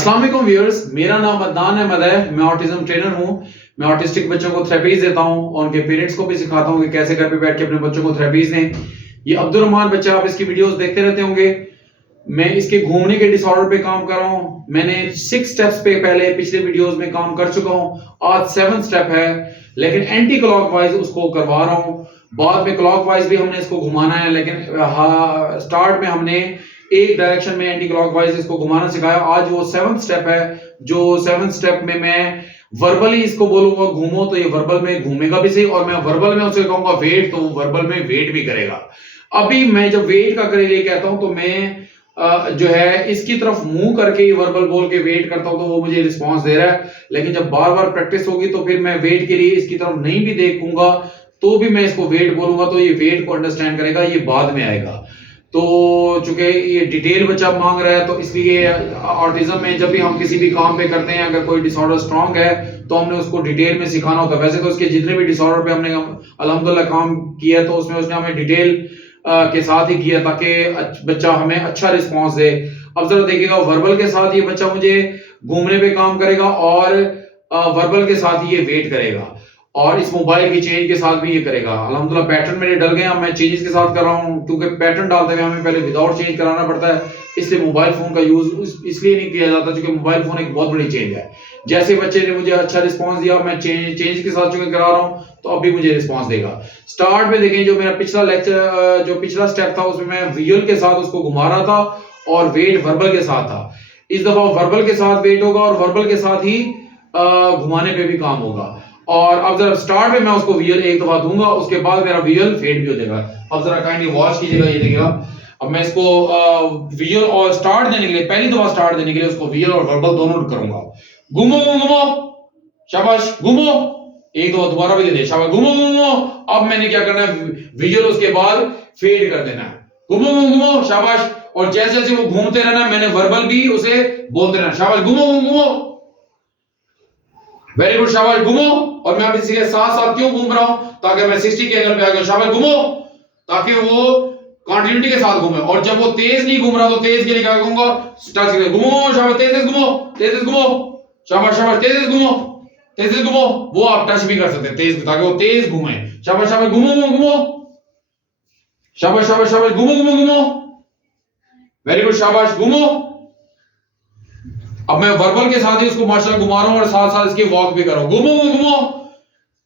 अस्सलाम वालेकुम व्यूअर्स, मेरा नाम अदनान अहमद है। मैं ऑटिज्म ट्रेनर हूं। मैं ऑटिस्टिक बच्चों को थेरेपीज देता हूं और उनके पेरेंट्स को भी सिखाता हूं कि कैसे घर पे बैठ के अपने बच्चों को थेरेपीज दें। ये अब्दुल रहमान बच्चा, आप इसकी वीडियोस देखते रहते होंगे। मैं इसके घूमने के डिसऑर्डर पे काम कर रहा हूं। मैंने 6 स्टेप्स पे पहले पिछले वीडियोस में काम कर चुका हूं। आज 7 स्टेप है, लेकिन एंटी क्लॉकवाइज उसको करवा रहा हूं। बाद में क्लॉकवाइज भी हमने इसको घुमाना है, लेकिन स्टार्ट में हमने एक डायरेक्शन में एंटी क्लॉकवाइज इसको घुमाना सिखाया। आज वो 7th स्टेप है, जो 7th स्टेप में मैं वर्बली इसको बोलूंगा घूमो, तो ये वर्बल में घूमेगा भी सही, और मैं वर्बल में उसे कहूंगा वेट, तो वो वर्बल में वेट भी करेगा। अभी मैं जब वेट का करे लिए कहता हूं, तो मैं जो है इसकी तरफ मुंह करके ही वर्बल बोल के वेट करता हूं, तो वो मुझे रिस्पांस दे रहा है। लेकिन जब बार बार प्रैक्टिस होगी तो फिर मैं वेट के लिए इसकी तरफ नहीं भी देखूंगा तो भी मैं इसको वेट बोलूंगा, तो ये वेट को अंडरस्टैंड करेगा, ये बाद में आएगा। तो चूंकि ये डिटेल बच्चा मांग रहा है, तो इसलिए ऑटिज्म में जब भी हम किसी भी काम पे करते हैं, अगर कोई डिसऑर्डर स्ट्रांग है तो हमने उसको डिटेल में सिखाना होता है। वैसे तो इसके जितने भी डिसऑर्डर पे हमने अल्हम्दुलिल्लाह काम किया है, तो उसमें उसने हमें डिटेल के साथ ही किया ताकि बच्चा हमें अच्छा रिस्पांस दे। अब जरा देखिएगा, वर्बल के साथ ये बच्चा मुझे घूमने पे काम करेगा और वर्बल के साथ ये वेट करेगा, और इस मोबाइल की चेंज के साथ भी ये करेगा। अल्हम्दुलिल्लाह पैटर्न मेरे डल गए, मैं चेंजेस के साथ कर रहा हूँ, क्योंकि पैटर्न डालते हुए हमें पहले विदाउट चेंज कराना पड़ता है, इसलिए मोबाइल फोन का यूज इसलिए नहीं किया जाता क्योंकि मोबाइल फोन एक बहुत बड़ी चेंज है। जैसे बच्चे ने मुझे अच्छा रिस्पांस दिया, मैं चेंज के साथ चूंकि करा रहा हूँ, तो अभी मुझे रिस्पांस देगा। स्टार्ट में देखें, जो मेरा पिछला लेक्चर, जो पिछला स्टेप था, उसमें मैं विजुअल के साथ उसको घुमा रहा था और वेट वर्बल के साथ था। इस दफा वर्बल के साथ वेट होगा और वर्बल के साथ ही घुमाने पे भी काम होगा। और अब जरा स्टार्ट में मैं उसको विजुअल एक दफा दूंगा, उसके बाद मेरा विजुअल फेड भी हो जाएगा। अब जरा काइंडली वॉच कीजिएगा, ये देखिएगा। अब मैं इसको विजुअल और स्टार्ट देने के लिए, पहली दफा स्टार्ट देने के लिए उसको विजुअल और वर्बल दोनों करूंगा। घूमो घूमो, शाबाश, घूमो, एक दफा दोबारा भी दे दे, शाबाश, घूमो घूमो। अब मैंने क्या करना है, विजुअल उसके बाद फेड कर देना है। घूमो घूमो, शाबाश, और जैसे जैसे वो घूमते रहना, मैंने वर्बल भी उसे बोलते रहना, शाबाश, घूमो घूमो, वेरी गुड, शाबाश, घूमो। और मैं अब इसी के साथ साथ क्यों घूम रहा हूं, ताकि मैं 60 के एंगल पे आ गया, शाबाश, घूमो, ताकि वो कंटिन्यूटी के साथ घूमे। और जब वो तेज नहीं घूम रहा, तो तेज के लिए क्या कहूंगा, टच करके घूमो, शाबाश, तेज घूमो, तेज घूमो, शाबाश शाबाश, तेज घूमो, तेज घूमो। वो आप टच भी कर सकते हैं तेज, ताकि वो तेज घूमे, शाबाश शाबाश, घूमो घूमो घूमो, शाबाश शाबाश शाबाश, घूमो घूमो घूमो, वेरी गुड, शाबाश, घूमो। अब मैं वर्बल के साथ ही उसको माशाल्लाह घुमा रहा हूं और साथ साथ इसकी वॉक भी कर रहा हूं, घूमो घूमो।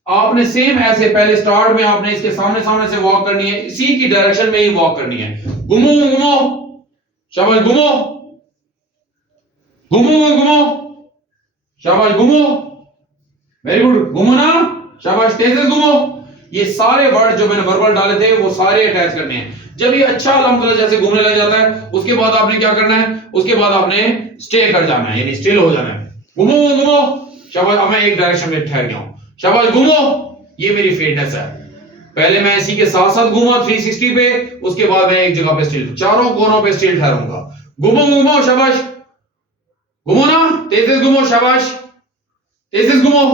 आपने सेम ऐसे पहले स्टार्ट में आपने इसके सामने सामने से वॉक करनी है, इसी की डायरेक्शन में ही वॉक करनी है। घूमो घूमो, शाबाश, घूमो घूमो घूमो, शाबाश, घूमो, वेरी गुड, घूमो ना, शाबाश, तेज से घूमो। ये सारे वर्ड जो मैंने वर्बल डाले थे वो सारे अटैच करने हैं। जब ये अच्छा अल्हम्दुलिल्लाह जैसे घूमने लग जाता है, उसके बाद आपने क्या करना है, उसके बाद आपने स्टे कर जाना है, यानी स्टिल हो जाना है। घूमो घूमो, शाबाश। अब मैं एक डायरेक्शन में ठहर गया हूं, शाबाश, घूमो। ये मेरी फिटनेस है। पहले मैं इसी के साथ साथ घूमा 360 पे, उसके बाद मैं एक जगह पे स्टिल, चारों कोनों पे स्टिल ठहरूंगा। घूमो घूमो, शाबाश, घूमो ना, तेज तेज घूमो, शाबाश, तेज तेज घूमो।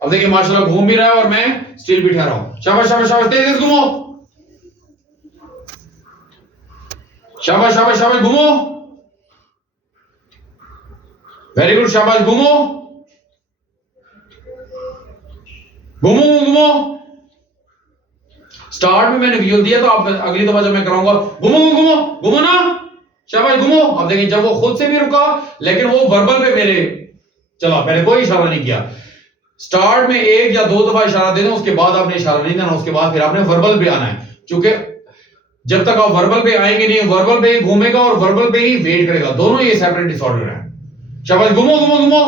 अब देखिए माशाल्लाह घूम भी रहा है और मैं स्टिल भी ठहरा हूं, शाबाश शाबाश शाबाश, तेज तेज घूमो, शाबाश शाबाश शाबाश, घूमो, वेरी गुड, शाबाश, घूमो घूमो घूमो। स्टार्ट में मैंने विजुअल दिया, तो आप अगली दफा जब मैं कराऊंगा, घूमो घूमो घूमो ना, शाबाश, घूमो। अब देखिए जब वो खुद से भी रुका, लेकिन वो वर्बल पे मेरे चला, मैंने कोई इशारा नहीं किया। स्टार्ट में 1 या 2 दफा इशारा दे दें, उसके बाद आपने इशारा नहीं देना, उसके बाद फिर आपने वर्बल पे आना है, क्योंकि जब तक आप वर्बल पे आएंगे नहीं, वर्बल पे ही घूमेगा और वर्बल पे ही वेट करेगा, दोनों ये सेपरेट डिसऑर्डर है। शाबाश, घूमो घूमो घूमो,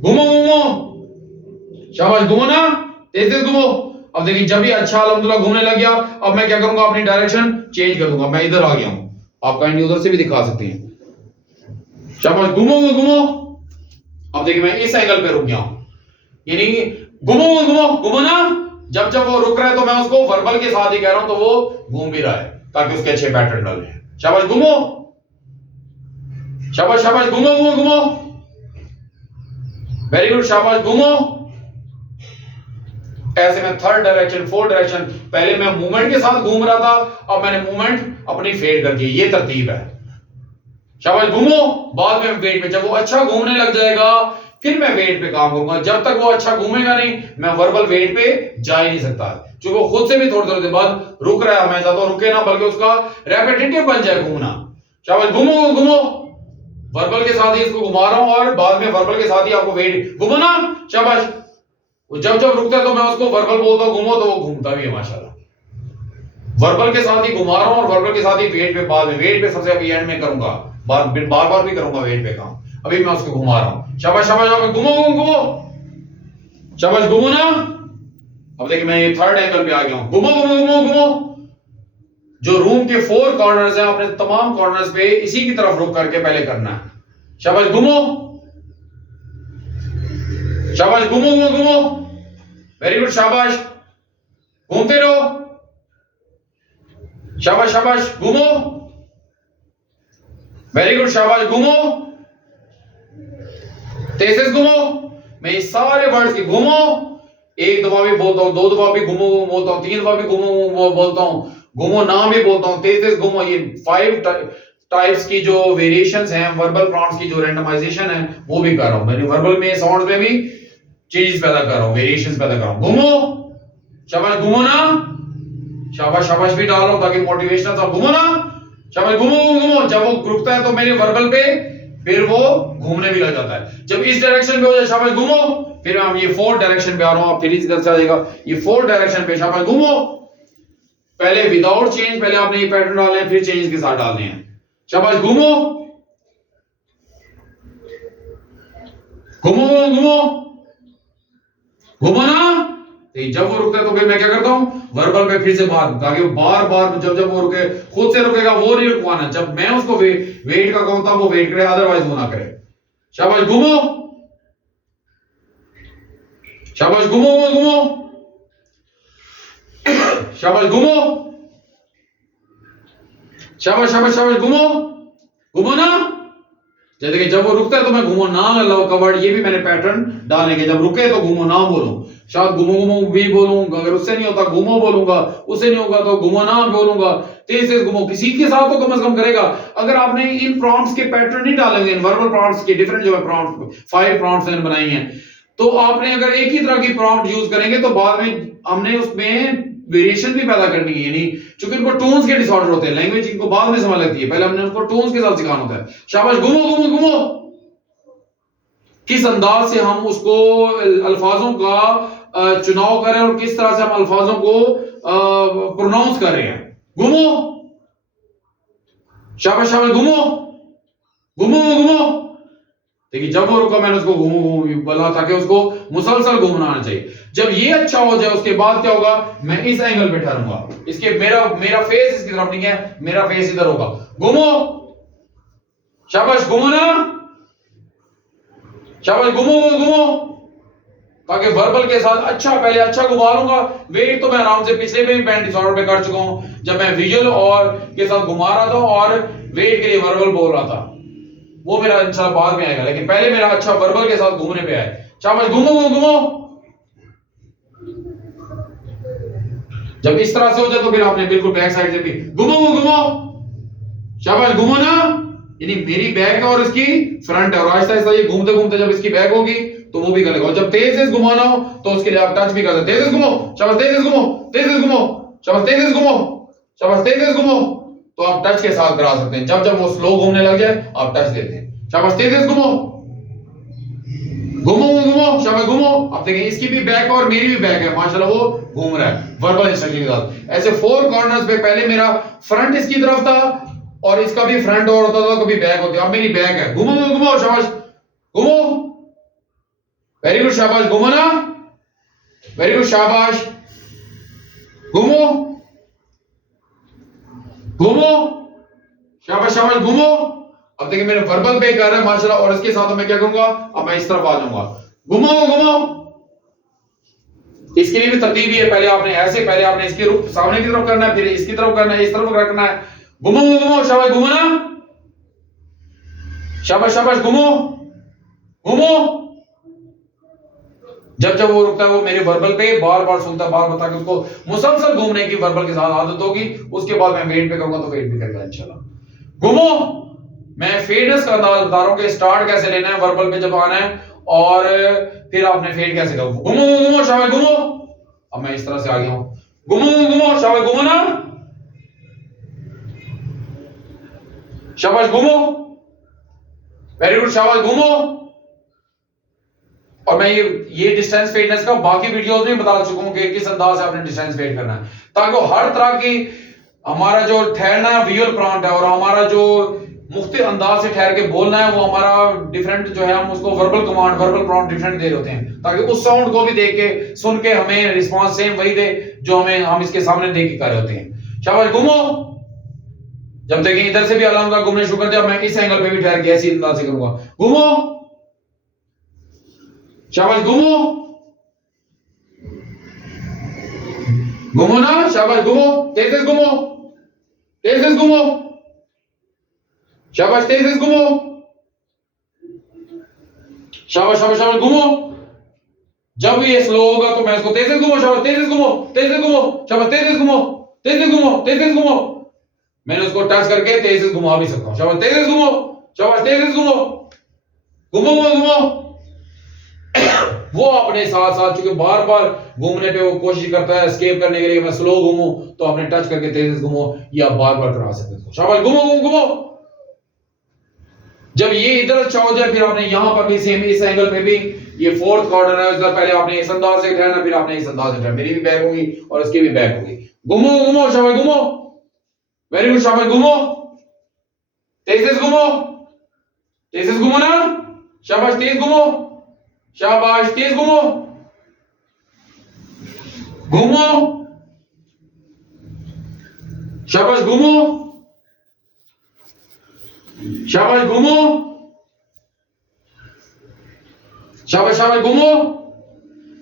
घूमो घूमो, शाबाश, घूमो ना, तेज तेज घूमो। अब देखिए जब ये अच्छा अल्हम्दुलिल्लाह घूमने लग गया, अब मैं क्या करूंगा, अपनी डायरेक्शन चेंज कर दूंगा। मैं इधर आ गया हूं, आप काइंडली उधर से भी दिखा सकते हैं, शाबाश, घूमो घूमो। अब देखिए मैं इस एंगल पे रुक गया हूं, यानी घूमो घूमो घूमो ना। जब जब वो रुक रहा है, तो मैं उसको वर्बल के साथ ही कह रहा हूं, तो वो घूम भी रहा है, ताकि उसके अच्छे पैटर्न डले। शाबाश, घूमो, शाबाश शाबाश, घूमो घूमो घूमो, वेरी गुड, शाबाश, घूमो। ऐसे में 3rd डायरेक्शन 4th डायरेक्शन, पहले मैं मूवमेंट के साथ घूम रहा था, अब मैंने मूवमेंट अपनी फेड कर दी, ये तरतीब है। शाबाश, घूमो। बाद में वेट पे, जब वो अच्छा घूमने लग जाएगा फिर मैं वेट पे काम करूंगा। जब तक वो अच्छा घूमेगा नहीं मैं वर्बल वेट पे जा ही नहीं सकता, क्योंकि वो खुद से भी थोड़ी थोड़ी देर बाद रुक रहा है। मैं चाहता हूं रुके ना, बल्कि उसका रेपिटेटिव बन जाए घूमना। शाबाश, घूमो घूमो। वर्बल के साथ ही इसको घुमा रहा हूं और बाद में वर्बल के साथ ही आपको वेट घुमो ना। शाबाश। जब जब रुकता है तो मैं उसको वर्बल बोलता हूं घूमो, तो वो घूमता भी है माशाल्लाह। वर्बल के साथ ही घुमा रहा हूं और वर्बल के साथ ही वेट पे, बाद में वेट पे सबसे अभी एंड में करूंगा, बार बार भी करूंगा वेट पे काम। अभी मैं उसको घुमा रहा हूं। शाबाश शाबाश, घुमो घुमो घुमो। शाबाश, घुमो ना। अब देखिए मैं ये थर्ड एंगल पे आ गया हूं। घुमो घुमो घुमो घुमो। जो रूम के 4 कॉर्नर्स हैं अपने तमाम कॉर्नर्स पे इसी की तरफ रुक करके पहले करना है। शाबाश, घुमो। शाबाश, घुमो घुमो घुमो। वेरी गुड, शाबाश। घूमते रहो। शाबाश शाबाश, घूमो। वेरी गुड, शाबाश, घूमो। तेज से घूमो। मैं ये सारे वर्ड्स की घूमो 1 दफा भी बोलता हूं, 2 दफा भी घूमो बोलता हूं, 3 दफा भी घूमो बोलता हूं, घूमो नाम भी बोलता हूं, तेज तेज घूमो। ये 5 टाइप्स की जो वेरिएशंस हैं वर्बल प्रॉम्प्ट्स की, जो रैंडमाइजेशन है वो भी कर रहा हूं। मैंने वर्बल में साउंड्स में भी चेंजेस पैदा कर रहा हूं, वेरिएशंस पैदा कर रहा हूं। घूमो। शाबाश, घूमो ना। शाबाश शाबाश भी डाल रहा हूं ताकि मोटिवेशनल था। घूमो ना। शाबाश, घूमो घूमो। जब वो रुकता है तो मेरे वर्बल पे फिर वो घूमने भी लग जाता है। जब इस डायरेक्शन पे हो जाए शाबाश घूमो, फिर हम ये 4 डायरेक्शन पे आ रहा हूं, आप फिर इस तरफ से आ जाएगा ये 4 डायरेक्शन पे। शाबाश, घूमो। पहले विदाउट चेंज, पहले आपने ये पैटर्न डालने हैं, फिर चेंज के साथ डालने हैं। शाबाश, घूमो घूमो घूमो घूमो ना। जब वो रुकता है तो फिर मैं क्या करता हूं वर्बल पे फिर से ताकि वो बार बार जब जब वो रुके खुद से रुकेगा, वो नहीं रुकवाना। जब मैं उसको वेट का कहूं तब वो वेट करे, अदरवाइज वो ना करे। शाबाश, घूमो। शाबाश, घूमो घूमो। शाबाश, घूमो। शाबाश शाबाश शाबाश, घूमो घूमो ना। जैसे कि जब वो रुकता है तो मैं घूमो ना लव कवर्ड, ये भी मैंने पैटर्न डालने के। जब रुके तो घूमो ना बोलूं, शायद घूमो घूमो भी बोलूंगा, अगर उससे नहीं होता घूमो बोलूंगा, उससे नहीं होगा तो घूमो ना बोलूंगा। तेज तेज घूमो, किसी के साथ तो कम से कम करेगा। अगर आपने इन प्रॉम्प्ट्स के पैटर्न नहीं डालेंगे, इन वर्बल प्रॉम्प्ट्स के डिफरेंट जो है प्रॉम्प्ट 5 प्रॉम्प्ट्स मैंने बनाई हैं, तो आपने अगर एक ही तरह की प्रॉम्प्ट यूज करेंगे तो बाद में हमने उसमें वेरिएशन भी पैदा करनी है। यानी क्योंकि इनको टोन्स के डिसऑर्डर होते हैं, लैंग्वेज इनको बाद में समझ लगती है, पहले हमने उनको टोन्स के साथ सिखाना होता है। शाबाश, घूमो घूमो घूमो। किस अंदाज से हम उसको अल्फाजों का चुनाव कर रहे हैं और किस तरह से हम अल्फाजों को प्रोनाउंस कर रहे हैं। घूमो। शाबाश शाबाश, घूमो घूमो घूमो। देखिए जब वो रुका मैंने उसको घूमो बोला ताकि उसको मुसलसल घूमना आना चाहिए। जब ये अच्छा हो जाए उसके बाद क्या होगा, मैं इस एंगल पे ठहरूंगा, इसके मेरा फेस इसकी तरफ नहीं है, मेरा फेस इधर होगा। घूमो। शाबाश, घूमो ना। शाबाश, घूमो घूमो। ताकि वर्बल के साथ अच्छा पहले अच्छा घुमा लूंगा। वेट तो मैं आराम से पिछले में भी बैंड डिसऑर्डर पे कर चुका हूं, जब मैं विजुअल और के साथ घुमा रहा था और वेट के लिए वर्बल बोल रहा था, वो मेरा इंशाल्लाह बाद में आएगा, लेकिन पहले मेरा अच्छा वर्बल के साथ घूमने पे आए। शाबाश, घूमो घूमो। जब इस तरह से हो जाए तो फिर आपने बिल्कुल बैक साइड से भी घूमो घूमो। शाबाश, घूमो ना। यानी मेरी बैक है और इसकी फ्रंट है, और आहिस्ता आहिस्ता ये घूमते घूमते जब इसकी बैक होगी तो वो भी करेगा। और जब तेज से घुमाना हो तो उसके लिए आप टच भी कर सकते हैं। तेज से घुमो। शाबाश, तेज से घुमो। तेज से घुमो। शाबाश, तेज से घुमो। शाबाश, तेज से घुमो। तो आप टच के साथ करा सकते हैं। जब जब वो स्लो घूमने लग जाए आप टच देते हैं। शाबाश, तेज से घुमो घुमो घुमो। शाबाश, घुमो। अब देखिए इसकी भी बैक और मेरी भी बैक है, माशाल्लाह वो घूम रहा है वर्बल इंस्ट्रक्शन के साथ। ऐसे 4 कॉर्नर्स पे पहले मेरा फ्रंट इसकी तरफ था और इसका भी फ्रंट और होता था, कभी बैक होती, अब मेरी बैक है। घुमो घुमो। शाबाश, घुमो। वेरी गुड, शाबाश, घुमो ना। वेरी गुड, शाबाश, घुमो घुमो। शाबाश शाबाश, घुमो। अब देखिए मेरे वर्बल पे कर रहा है माशाल्लाह, और इसके साथ मैं क्या करूंगा, अब मैं इस तरफ आ जाऊंगा। घुमो घुमो। इसके लिए भी तरतीब ही है, पहले आपने ऐसे, पहले आपने इसके रुख सामने की तरफ करना है, फिर इसकी तरफ करना है, इस तरफ रखना है। घुमो घुमो। शाबाश, घुमो ना। शाबाश शाबाश, घुमो घुमो। जब जब वो रुकता है वो मेरे वर्बल पे बार बार सुनता है, बार बता के उसको मुसलसल घूमने की वर्बल के साथ आदत होगी। उसके बाद मैं वेट पे करूंगा तो वेट भी करेगा इंशाल्लाह। घुमो। मैं फेडनेस का अंदाज बता रहा हूं कि स्टार्ट कैसे लेना है, वर्बल पे जब आना है और फिर आपने फेड कैसे करना। घुमो घुमो शाबाश घुमो। अब मैं इस तरह से आ गया हूं, घुमो घुमो शाबाश घुमो ना, शाबाश घुमो, वेरी गुड शाबाश घुमो। और मैं ये डिस्टेंस फेडनेस का बाकी वीडियोस में बता चुका हूं कि किस अंदाज से आपने डिस्टेंस फेड करना है, ताकि हर तरह की हमारा जो ठहरना है विजुअल प्रॉम्प्ट है और हमारा जो मुख्तलिफ अंदाज से ठहर के बोलना है वो हमारा डिफरेंट जो है, हम उसको verbal command verbal prompt different दे रहे होते हैं, ताकि उस साउंड को भी देख के सुन के हमें रिस्पांस सेम वही दे जो हम इसके सामने देख के कर रहे होते हैं। शाबाश घुमो। जब देखें इधर से भी अलहमदुलिल्लाह घूमने शुरू कर दिया, मैं इस एंगल पे भी ठहर के ऐसी अंदाज से करूंगा, घूमो शाबाश घूमो, घूमो ना शाबाश घूमो, तेज से घूमो, तेज से घूमो, शाबाश तेज से घूमो, शाबाश शाबाश शाबाश घूमो। जब ये स्लो होगा तो मैं इसको तेज से घूमो, शाबाश तेज से घूमो, तेज से घूमो, शाबाश तेज से घूमो, तेज से घूमो, तेज से घूमो। मैंने उसको टच करके तेज से घुमा भी सकता हूं, शाबाश तेज से घूमो, शाबाश तेज से घूमो, घूमो घूमो घूमो। वो अपने साथ साथ चूंकि बार बार घूमने पे वो कोशिश करता है एस्केप करने के लिए, मैं स्लो घूमूं तो आपने टच करके तेज से घूमो या बार बार करा सकते हो, शाबाश घूमो घूमो घूमो। जब ये इधर अच्छा हो जाए फिर आपने यहां पर भी सेम इस एंगल पे भी, ये फोर्थ क्वार्टर है, उसका पहले आपने इस अंदाज से ठहरना, फिर आपने इस अंदाज से ठहरना, मेरी भी बैक होगी और उसकी भी बैक होगी, घूमो घूमो शाबाश घूमो, वेरी गुड शाबाश घूमो, तेज से घूमो, तेज से घूमो ना, शाबाश तेज घूमो, शाबाश तेज घूमो, घूमो शाबाश घूमो, शाबाश घूमो, शाबाश शाबाश घूमो।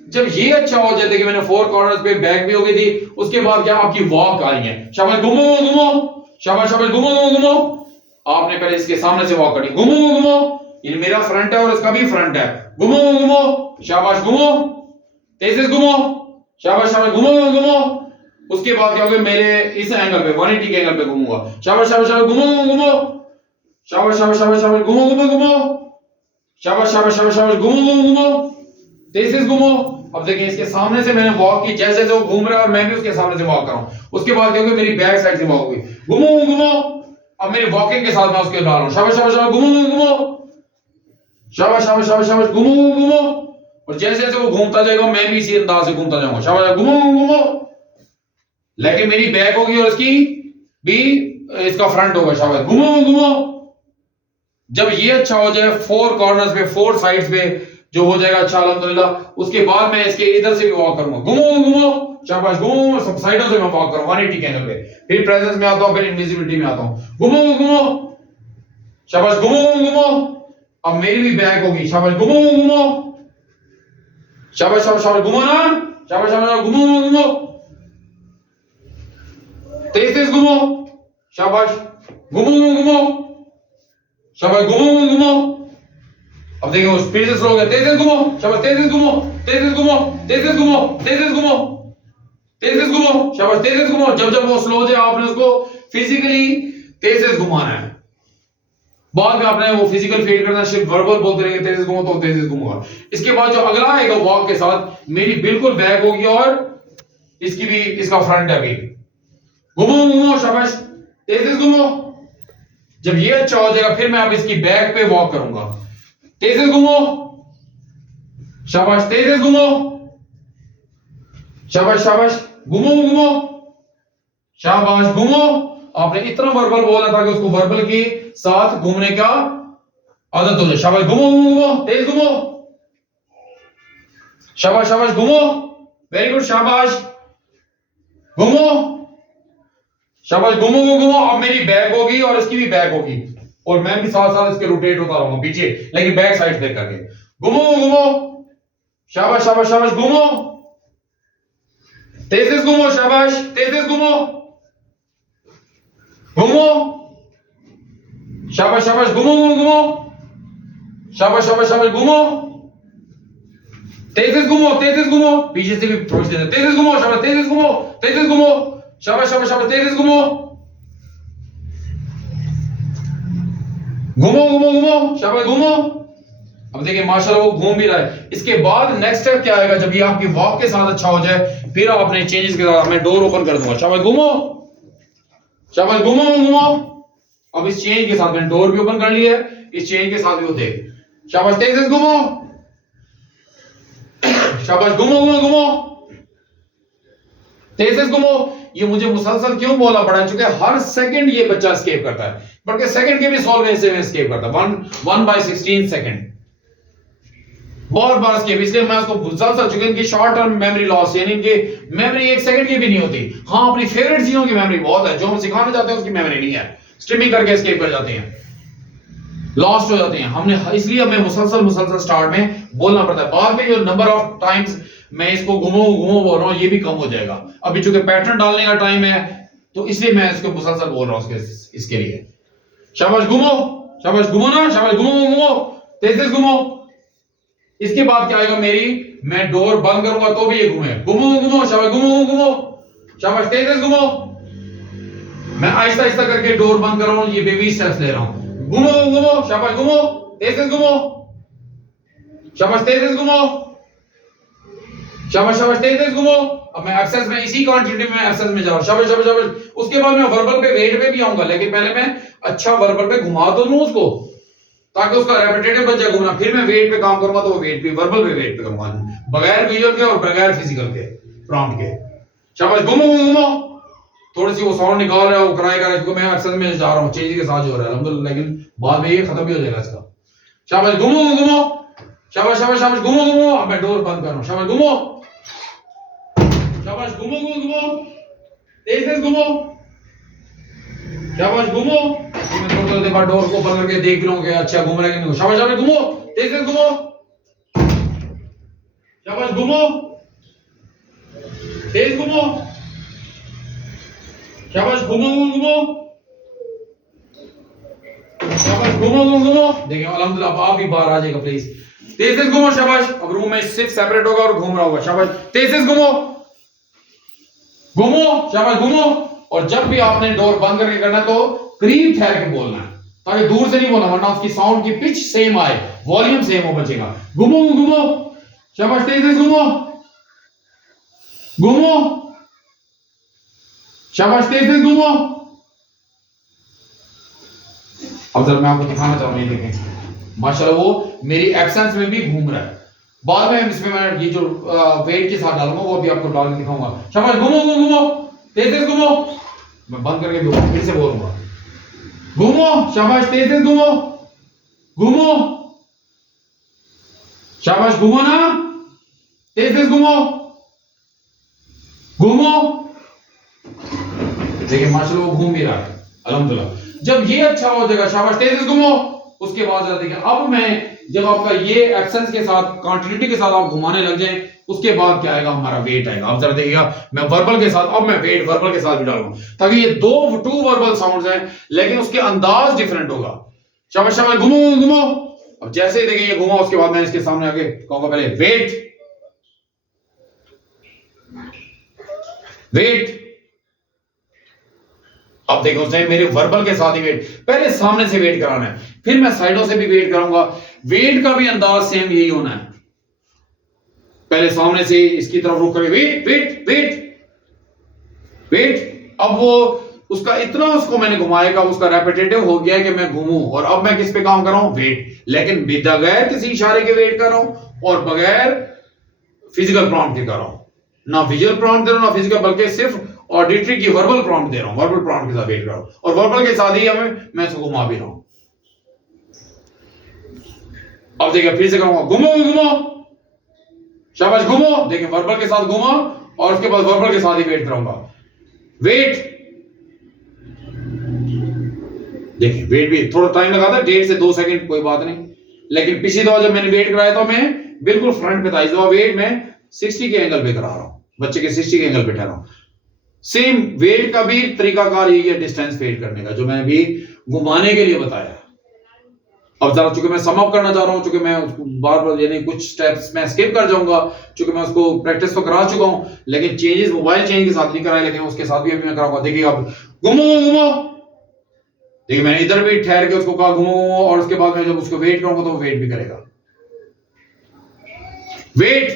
जब ये अच्छा हो जाए, देखिए मैंने फोर कॉर्नर्स पे बैक भी हो गई थी, उसके बाद क्या आपकी वॉक आ रही है, शाबाश घूमो घूमो, शाबाश शाबाश घूमो घूमो। आपने पहले इसके सामने से वॉक करनी, घूमो घूमो, ये मेरा फ्रंट है और इसका भी फ्रंट है, घूमो घूमो, शाबाश घूमो, तेज से घूमो, शाबाश शाबाश घूमो घूमो। उसके बाद क्या होगा, मेरे इस एंगल पे 180 के एंगल पे घूमूंगा, शाबाश शाबाश शाबाश घूमो घूमो, शाबाश शाबाश शाबाश शाबाश घूमो घूमो घूमो, शाबाश शाबाश शाबाश शाबाश घूमो घूमो घूमो, तेज से घूमो। अब देखिए इसके सामने से मैंने वॉक की, जैसे जैसे वो घूम रहा है और मैं भी उसके सामने से वॉक कर रहा हूं, उसके बाद क्या होगा, मेरी बैक साइड से वॉक होगी, घूमो घूमो। अब मेरी वॉकिंग के साथ मैं उसके ला रहा हूं, शाबाश शाबाश शाबाश घूमो घूमो, शाबाश शाबाश शाबाश शाबाश घूमो घूमो। और जैसे जैसे वो घूमता जाएगा मैं भी इसी अंदाज से घूमता जाऊंगा, शाबाश घूमो घूमो, लेकिन मेरी बैक होगी और इसकी भी इसका फ्रंट होगा, शाबाश घूमो घूमो। जब ये अच्छा हो जाए, फोर कॉर्नर्स पे फोर साइड्स पे जो हो जाएगा अच्छा अल्हम्दुलिल्लाह, उसके बाद मैं इसके इधर से भी वॉक करूंगा, घूमो घूमो, शाबाश घूमो, सब साइडों से मैं वॉक करूंगा 180 के एंगल पे, फिर प्रेजेंस में आता हूं, फिर इनविजिबिलिटी में आता हूं, घूमो घूमो, शाबाश घूमो घूमो। अब मेरी भी बैक होगी, शाबाश घूमो घूमो, शाबाश शाबाश शाबाश घूमो ना, शाबाश शाबाश घूमो घूमो, तेज तेज घूमो, शाबाश घूमो घूमो, शाबाश घूमो घूमो। अब देखिए वो स्पीड से स्लो हो गया, तेज तेज घूमो, शाबाश तेज तेज घूमो, तेज तेज घूमो, तेज तेज घूमो, तेज तेज घूमो, तेज तेज घूमो, शाबाश तेज तेज घूमो। जब जब वो स्लो हो जाए आपने उसको फिजिकली तेज तेज घुमाना है, बाद में आपने वो फिजिकल फील करना, सिर्फ वर्बल बोलते रहेंगे तेज तेज घूमो तो तेज तेज घूमूंगा। इसके बाद जो अगला आएगा वॉक के साथ, मेरी बिल्कुल बैक होगी और इसकी भी, इसका फ्रंट है, अभी घूमो घूमो, शाबाश तेज तेज घूमो। जब ये अच्छा हो जाएगा फिर मैं अब इसकी बैक पे वॉक करूंगा, तेज तेज घूमो, शाबाश तेज तेज घूमो, शाबाश शाबाश घूमो घूमो, शाबाश घूमो। आपने इतना वर्बल बोला था कि उसको वर्बल की साथ घूमने का आदत हो जाए, शाबाश घूमो घूमो, तेज घूमो, शाबाश शाबाश घूमो, वेरी गुड शाबाश घूमो, शाबाश घूमो घूमो। अब मेरी बैक होगी और इसकी भी बैक होगी और मैं भी साथ साथ इसके रोटेट होता रहूंगा पीछे, लेकिन बैक साइड देख करके, घूमो घूमो, शाबाश शाबाश शाबाश घूमो, तेज तेज घूमो, शाबाश तेज तेज घूमो, घूमो, शाबाश शाबाश घूमो घूमो, शाबाश शाबाश शाबाश घूमो, तेज तेज घूमो, तेज तेज घूमो, पीछे से भी थोड़ी तेज तेज घूमो, शाबाश तेज तेज घूमो, तेज तेज घूमो, शाबाश शाबाश शाबाश तेज तेज घूमो, घूमो घूमो घूमो, शाबाश घूमो। अब देखिए माशाल्लाह वो घूम भी रहा है। इसके बाद नेक्स्ट स्टेप क्या आएगा, जब ये आपकी वॉक के साथ अच्छा हो जाए फिर आप अपने चेंजेस के साथ, मैं डोर ओपन कर दूंगा, शाबाश घूमो, शाबाश घूमो घूमो। अब इस चेंज के साथ मैंने डोर भी ओपन कर लिया है, इस चेंज के साथ भी वो देख, शाबाश तेज से घूमो, शाबाश घूमो घूमो घूमो, तेज से घूमो। ये मुझे मुसलसल क्यों बोला पड़ा, चूंकि हर सेकंड ये बच्चा एस्केप करता है, बल्कि सेकंड के भी 100 में से एस्केप करता है, 1/16 सेकंड बहुत बार एस्केप। इसलिए मैं उसको मुसलसल, चूंकि इनकी शॉर्ट टर्म मेमोरी लॉस, यानी इनकी मेमोरी 1 सेकंड की भी नहीं होती। हाँ अपनी फेवरेट चीजों की मेमोरी बहुत है, जो हम सिखाना चाहते हैं उसकी मेमोरी नहीं है, स्ट्रीमिंग करके एस्केप कर जाते हैं, लॉस्ट हो जाते हैं। हमने इसलिए हमें मुसलसल स्टार्ट में बोलना पड़ता है। बाद में जो नंबर ऑफ टाइम्स मैं इसको घुमो घुमो बोल रहा हूं ये भी कम हो जाएगा। अभी चूंकि पैटर्न डालने का टाइम है तो इसलिए मैं इसको मुसलसल बोल रहा हूं इसके लिए। शाबाश घुमो, शाबाश घुमो ना, शाबाश घुमो घुमो, तेज तेज घुमो। इसके बाद क्या आएगा, मेरी मैं डोर बंद करूंगा तो भी ये घूमे, घुमो घुमो, शाबाश घुमो घुमो, शाबाश तेज तेज घुमो। मैं आहिस्ता आहिस्ता करके डोर बंद कर रहा हूं, ये बेबी स्टेप्स ले रहा हूं, घुमो घुमो, शाबाश घुमो, तेज तेज घुमो, शाबाश तेज तेज घुमो, शाबाश शाबाश तेज तेज घुमो। अब मैं एक्सेस में इसी क्वांटिटी में एक्सेस में जा रहा हूं, शाबाश शाबाश शाबाश। उसके बाद मैं वर्बल पे वेट पे भी आऊंगा, लेकिन पहले मैं अच्छा वर्बल पे घुमा तो लूं उसको, ताकि उसका रेपिटेटिव बन जाए घूमना। फिर मैं वेट पे काम करूंगा तो वो वेट पे, वर्बल पे वेट पे करूंगा, बगैर विजुअल के और बगैर फिजिकल के प्रॉम्प्ट के। शाबाश घुमो घुमो। थोड़ी सी वो साउंड निकाल रहा है, वो कराएगा, इसको मैं एक्सेस में जा रहा हूं, चेंज के साथ हो रहा है अल्हम्दुलिल्लाह, लेकिन बाद में ये खत्म भी हो जाएगा इसका। शाबाश घुमो घुमो, शाबाश शाबाश शाबाश घुमो घुमो। अब मैं डोर बंद कर रहा हूं, शाबाश घुमो, शाबाश घुमो घुमो घुमो, तेज तेज घुमो, शाबाश घुमो। मैं थोड़ी देर बाद डोर को ओपन करके देख लूं कि अच्छा घूम रहा है कि नहीं। शाबाश शाबाश घुमो, तेज तेज घुमो, शाबाश घुमो, तेज घुमो, शाबाश घुमो घुमो, शाबाश घुमो घुमो। देखिए अल्हम्दुलिल्लाह आप भी बाहर आ जाएगा प्लीज, तेज तेज घुमो, शाबाश। अब रूम में सिर्फ सेपरेट होगा और घूम रहा होगा, शाबाश तेज तेज घुमो घुमो, शाबाश घुमो। और जब भी आपने डोर बंद करके करना है तो करीब ठहर के बोलना है, ताकि दूर से नहीं बोलना, वरना उसकी साउंड की पिच सेम आए, वॉल्यूम सेम हो बचेगा। घुमो घुमो, शाबाश तेज तेज घुमो घुमो, शाबाश तेज तेज घुमो। अब जरा मैं आपको दिखाना चाह रहा हूं, ये देखें माशाल्लाह वो मेरी एब्सेंस में भी घूम रहा है। बाद में इसमें मैं ये जो वेट के साथ डालूंगा वो भी आपको डाल के दिखाऊंगा। शाबाश घुमो घुमो, तेज तेज घुमो। मैं बंद करके भी फिर से बोलूंगा, घुमो, शाबाश तेज तेज घुमो घुमो, शाबाश घुमो ना, तेज तेज घुमो घुमो। देखिए माशाल्लाह वो घूम भी रहा है अल्हम्दुलिल्लाह। जब ये अच्छा हो जाएगा, शाबाश तेज तेज घुमो। उसके बाद जरा देखिए, अब मैं जब आपका ये एक्सेंस के साथ कंटिन्यूटी के साथ आप घुमाने लग जाएं, उसके बाद क्या आएगा, हमारा वेट आएगा। अब जरा देखिएगा, मैं वर्बल के साथ, अब मैं वेट वर्बल के साथ भी डालूंगा, ताकि ये टू वर्बल साउंड्स हैं, लेकिन उसके अंदाज डिफरेंट होगा। शाबाश शाबाश घुमो घुमो। अब जैसे ही देखिए ये घुमा, उसके बाद मैं इसके सामने आके कहूंगा पहले वेट वेट। अब देखो उसने मेरे वर्बल के साथ ही वेट, पहले सामने से वेट कराना है, फिर मैं साइडों से भी वेट कराऊंगा। वेट का भी अंदाज सेम यही होना है, पहले सामने से इसकी तरफ रुक करके वेट वेट वेट वेट। अब वो उसका इतना उसको मैंने घुमाएगा, उसका रेपिटेटिव हो गया कि मैं घूमूं। और अब मैं किस पे काम कर रहा हूं, वेट, लेकिन बगैर किसी इशारे के वेट कर रहा हूं और बगैर फिजिकल प्रॉम्प्ट के कर रहा हूं, ना विजुअल प्रॉम्प्ट दे रहा हूं ना फिजिकल, बल्कि सिर्फ ऑडिटरी की वर्बल प्रॉम्प्ट दे रहा हूं, वर्बल प्रॉम्प्ट के साथ वेट कर रहा हूं, और वर्बल के साथ ही मैं इसको घुमा भी रहा हूं। अब देखिए फिर से कहूंगा घुमो घुमो, शाबाश घुमो। देखिए वर्बल के साथ घुमा और उसके बाद वर्बल के साथ ही वेट कराऊंगा, वेट। देखिए वेट भी थोड़ा टाइम लगा था, 1.5 से 2 सेकंड, कोई बात नहीं, लेकिन पिछली दफा जब मैंने वेट कराया तो मैं बिल्कुल फ्रंट पे था। इस दफा वेट मैं 60 के एंगल पे करा रहा हूं, बच्चे के 60 के एंगल पे ठहरा हूं। सेम वेट का भी तरीकाकार यही है, डिस्टेंस वेट करने का, जो मैं अभी घुमाने के लिए बताया। अब जरा चूंकि मैं सम अप करना चाह रहा हूं, चूंकि मैं उसको बार बार यानी कुछ स्टेप्स मैं स्किप कर जाऊंगा, चूंकि मैं उसको प्रैक्टिस तो करा चुका हूं, लेकिन चेंजेस मोबाइल चेंज के साथ नहीं कराए, लेकिन उसके साथ भी अभी मैं कराऊंगा। देखिए अब घुमो घुमो, देखिए मैंने इधर भी ठहर के उसको कहा घूमो, और उसके बाद मैं जब उसको वेट करूंगा तो वो वेट भी करेगा। वेट,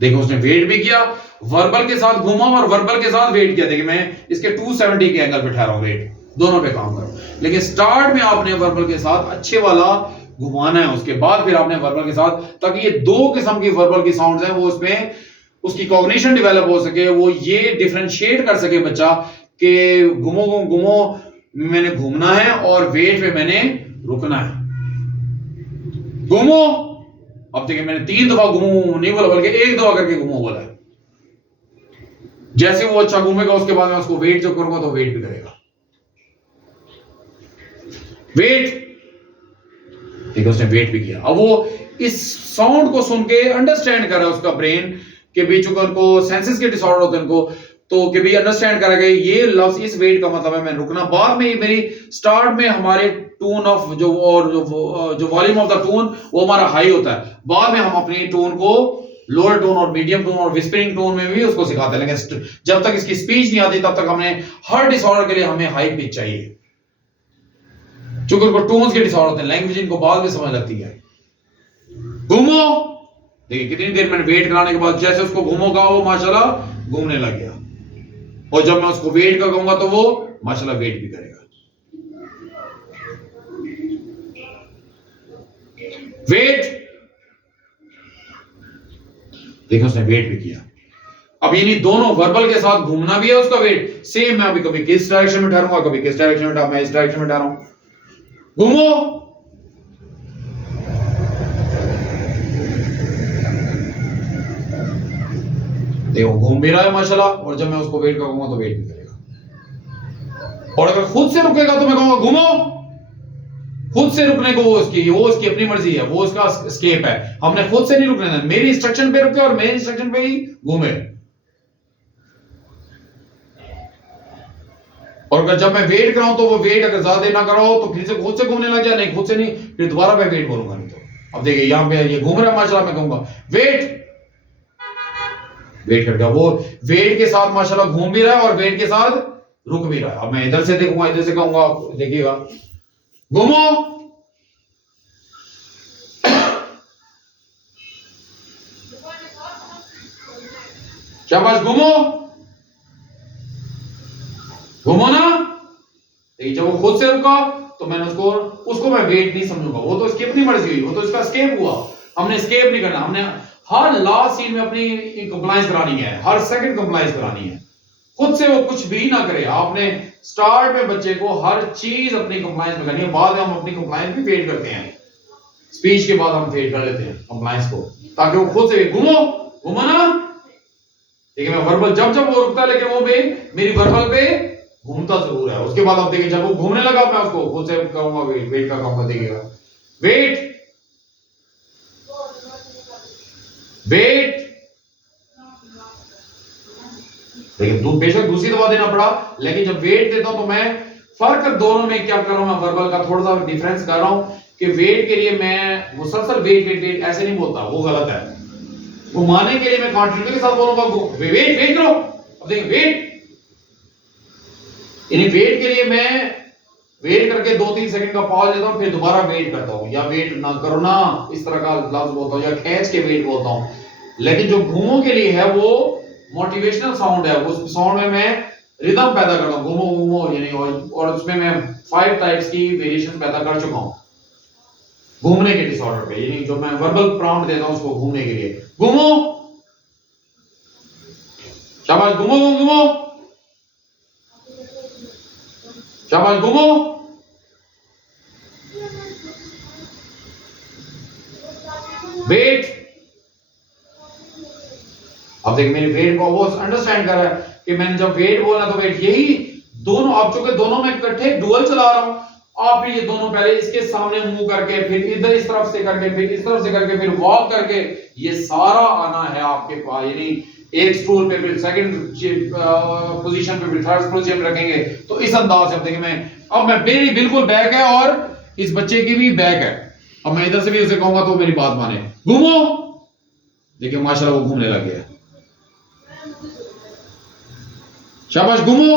देखिए उसने वेट भी किया, वर्बल के साथ घूमा और वर्बल के साथ वेट किया। देखिए मैं इसके 270 के एंगल पे ठहरा हूं, वेट दोनों पे काम करो। लेकिन स्टार्ट में आपने वर्बल के साथ अच्छे वाला घुमाना है, उसके बाद फिर आपने वर्बल के साथ, ताकि ये दो किस्म की वर्बल की साउंड्स हैं वो उसमें उसकी कॉग्निशन डेवलप हो सके, वो ये डिफरेंशिएट कर सके बच्चा कि घूमो घूमो मैंने घूमना है और वेट पे मैंने रुकना है। घूमो, अब देखिए मैंने 3 दफा घूमो नहीं बोला, बल्कि 1 दफा करके घूमो बोला है। जैसे वो अच्छा घूमेगा उसके बाद मैं उसको वेट जो करूंगा तो वेट भी करेगा। वेट, ठीक है उसने वेट भी किया। अब वो इस साउंड को सुन के अंडरस्टैंड कर रहा है उसका ब्रेन के बीच, उनको सेंसेस के डिसऑर्डर होते हैं उनको, तो कि भी अंडरस्टैंड करेगा ये लफ्ज इस वेट का मतलब है मैं रुकना। बाद में मेरी स्टार्ट में हमारे टोन ऑफ जो और जो वॉल्यूम ऑफ द टोन वो हमारा हाई होता है, बाद में हम अपनी टोन को लोअर टोन और मीडियम टोन और विस्परिंग टोन में भी उसको सिखाते हैं। लेकिन जब तक इसकी स्पीच नहीं आती तब तक हमने हर डिसऑर्डर के लिए हमें हाई पिच चाहिए, क्योंकि उनको टोन्स के डिसऑर्डर होते हैं, लैंग्वेज इनको बाद में समझ लगती है। घूमो, देखिए कितनी देर मैंने वेट कराने के बाद जैसे उसको घूमो कहा वो माशाल्लाह घूमने लग गया, और जब मैं उसको वेट का कहूंगा तो वो माशाल्लाह वेट भी करेगा। वेट, देखो उसने वेट भी किया। अब यानी दोनों वर्बल के साथ घूमना भी है उसका वेट सेम। मैं अभी कभी किस डायरेक्शन में ठहरूंगा, कभी किस डायरेक्शन में, मैं इस डायरेक्शन में ठहरा हूं। घूमो, देखो घूम भी रहा है माशाल्लाह, और जब मैं उसको वेट का कहूंगा तो वेट भी करेगा। और अगर खुद से रुकेगा तो मैं कहूंगा घूमो। खुद से रुकने को वो उसकी अपनी मर्जी है, वो उसका स्केप है। हमने खुद से नहीं रुकने देना, मेरी इंस्ट्रक्शन पे रुके और मेरे इंस्ट्रक्शन पे ही घूमे। और अगर जब मैं वेट कराऊं तो वो वेट अगर ज्यादा ना कराओ तो फिर से खुद से घूमने लग जाए, नहीं खुद से नहीं फिर दोबारा मैं वेट बोलूंगा नहीं तो। अब देखिए यहां पे ये घूम रहा है माशाल्लाह, मैं कहूंगा वेट, वेट करके वो वेट के साथ माशाल्लाह घूम भी रहा है और वेट के साथ रुक भी रहा है। अब मैं इधर से देखूंगा, इधर से कहूंगा, देखिएगा घूमो, शाबाश घूमो, घूमो ना। देखिए जब वो खुद से रुका तो मैंने उसको मैं वेट नहीं समझूंगा, वो तो उसकी अपनी मर्जी हुई, वो तो इसका स्केप हुआ। हमने स्केप नहीं करना, हमने हर लास्ट सीन में अपनी कंप्लायंस करानी है, हर सेकंड कंप्लायंस करानी है। खुद से वो कुछ भी ना करे, आपने स्टार्ट में बच्चे को हर चीज अपनी कंप्लायंस में करनी है, बाद में हम अपनी कंप्लायंस भी फेड करते हैं, स्पीच के बाद हम फेड कर लेते हैं कंप्लायंस को, ताकि वो खुद से घूमो घूमो ना। देखिए मैं वर्बल जब जब वो रुकता है लेकिन वो मेरी वर्बल पे घूमता जरूर है। उसके बाद आप देखिए जब वो घूमने लगा मैं उसको खुद से कहूंगा वेट का कहूंगा, देखिएगा वेट, वेट। देखिए बेशक दूसरी दफा देना पड़ा, लेकिन जब वेट देता हूं तो मैं फर्क दोनों में क्या कर रहा हूं, मैं वर्बल का थोड़ा सा डिफरेंस कर रहा हूं कि वेट के लिए मैं मुसलसल वेट वेट वेट ऐसे नहीं बोलता, वो गलत है। घुमाने के लिए मैं कॉन्टिन्यूटी के साथ बोलूंगा वेट वेट करो। अब देखिए वेट, यानी वेट के लिए मैं वेट करके 2-3 सेकंड का पॉज लेता हूं, फिर दोबारा वेट करता हूं, या वेट ना करो ना इस तरह का लफ्ज बोलता हूं, या खींच के वेट बोलता हूं। लेकिन जो घूमो के लिए है वो मोटिवेशनल साउंड है, उस साउंड में मैं रिदम पैदा करता हूं, घूमो घूमो यानी, और उसमें मैं 5 टाइप्स की वेरिएशन पैदा कर चुका हूं घूमने के डिसऑर्डर पे, यानी जो मैं वर्बल प्रॉम्प्ट देता हूं उसको घूमने के लिए। घूमो, शाबाश घूमो घूमो, शाबाश घूमो, वेट। अब देखिए मेरी वेट को वो अंडरस्टैंड कर रहा है कि मैंने जब वेट बोला तो वेट, यही दोनों आप चूंकि दोनों में इकट्ठे डुअल चला रहा हूं, आप ये दोनों पहले इसके सामने मुंह करके, फिर इधर इस तरफ से करके, फिर इस तरफ से करके, फिर वॉक करके, ये सारा आना है आपके पास। यानी एक स्टूल पे फिर सेकंड पोजीशन पे फिर थर्ड पोजीशन में रखेंगे, तो इस अंदाज से। अब देखिए अब मैं मेरी बिल्कुल बैक है और इस बच्चे की भी बैक है। अब मैं इधर से भी उसे कहूंगा तो मेरी बात माने, घूमो। देखिए माशाल्लाह वो घूमने लग गया, शाबाश घूमो,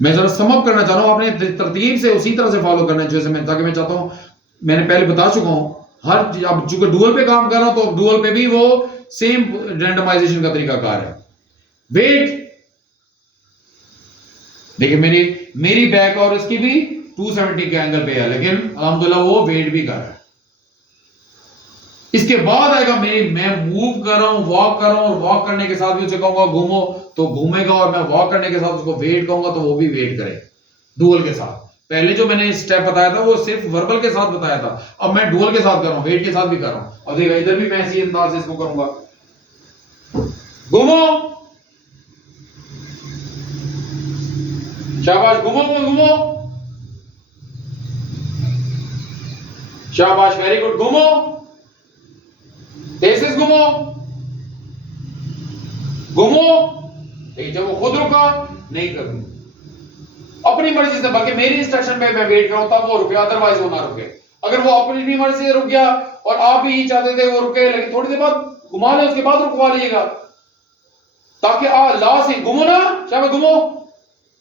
मैं जरा समअप करना चाह रहा हूं, आपने तरतीब से उसी तरह से फॉलो करना है जैसे मैं, ताकि मैं चाहता हूं, मैंने पहले बता चुका हूं, हर अब चूंकि डुअल पे काम कर रहा हूं तो अब डुअल पे भी वो सेम रैंडमाइजेशन का तरीकाकार है। वेट देखिए मेरी बैक और इसकी भी 270 के एंगल पे है, लेकिन अल्हम्दुलिल्लाह वो वेट भी कर रहा है। इसके बाद आएगा मैं मूव कर रहा हूं, वॉक कर रहा हूं, और वॉक करने के साथ भी उसे कहूंगा घूमो तो घूमेगा, और मैं वॉक करने के साथ उसको वेट कहूंगा तो वो भी वेट करे डुअल के साथ। पहले जो मैंने स्टेप बताया था वो सिर्फ वर्बल के साथ बताया था, अब मैं डुअल के साथ कर रहा हूं, वेट के साथ भी कर रहा हूं। और देखिए इधर भी मैं इसी अंदाज से इसको करूंगा, घूमो, शाबाश, घूमो घूमो, शाबाश, वेरी गुड, घूमो, तेज से घूमो, घूमो। जब वो खुद रुका नहीं करूंगा अपनी मर्जी से, बल्कि मेरी इंस्ट्रक्शन पे मैं वेट कराऊं तब वो रुके, अदरवाइज वो ना रुके। अगर वो अपनी मर्जी से रुक गया और आप भी यही चाहते थे वो रुके, लेकिन थोड़ी देर बाद घुमा ले, उसके बाद रुकवा लीजिएगा, ताकि ला से घूमो ना, शाबाश घूमो,